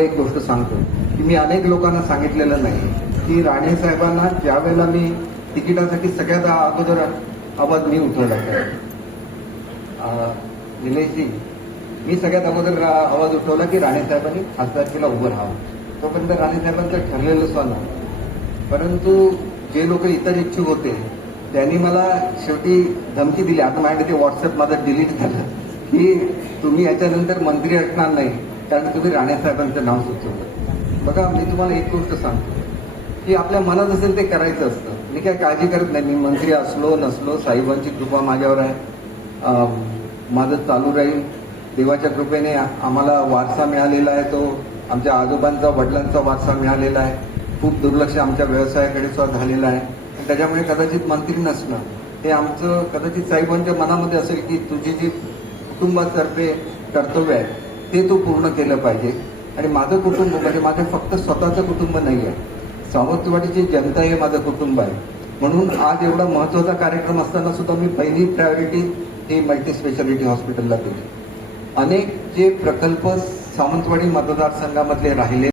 तुम्हाला एक गोष्ट सांगतो की मी अनेक लोकांना सांगितलेलं नाही की राणे साहेबांना ज्या वेळेला मी तिकिटासाठी सगळ्यात अगोदर आवाज मी उठवला निलेशजी, मी सगळ्यात अगोदर आवाज उठवला की राणे साहेबांनी खासदारकीला उभं राहावं. तोपर्यंत राणे साहेबांचं ठरलेलं सुद्धा नव्हतं. परंतु जे लोक इतर इच्छुक होते त्यांनी मला शेवटी धमकी दिली. आता माझ्याकडे ते व्हॉट्सअप माझं डिलीट झालं की तुम्ही याच्यानंतर मंत्री असणार नाही कारण तुम्ही राणे साहेबांचं नाव सुचवलं. बघा, मी तुम्हाला एक गोष्ट सांगतो की आपल्या मनात असेल ते करायचं असतं. मी काय काळजी करत नाही. मी मंत्री असलो नसलो साहेबांची कृपा माझ्यावर आहे. माझं चालू राहील. देवाच्या कृपेने आम्हाला वारसा मिळालेला आहे. तो आमच्या आजोबांचा वडिलांचा वारसा मिळालेला आहे. खूप दुर्लक्ष आमच्या व्यवसायाकडे सुद्धा झालेलं आहे. त्याच्यामुळे कदाचित मंत्री नसणं हे आमचं कदाचित साहेबांच्या मनामध्ये असेल की तुझी जी कुटुंबातर्फे कर्तव्य आहे ते तू पूर्ण केलं पाहिजे. आणि माझं कुटुंब म्हणजे माझं फक्त स्वतःचं कुटुंब नाही आहे. सावंतवाडीची जनता हे माझं कुटुंब आहे. म्हणून आज एवढा महत्त्वाचा कार्यक्रम असताना सुद्धा मी पहिली प्रायोरिटी ही मल्टी स्पेशालिटी हॉस्पिटलला दिली. अनेक जे प्रकल्प सावंतवाडी मतदारसंघामधले राहिले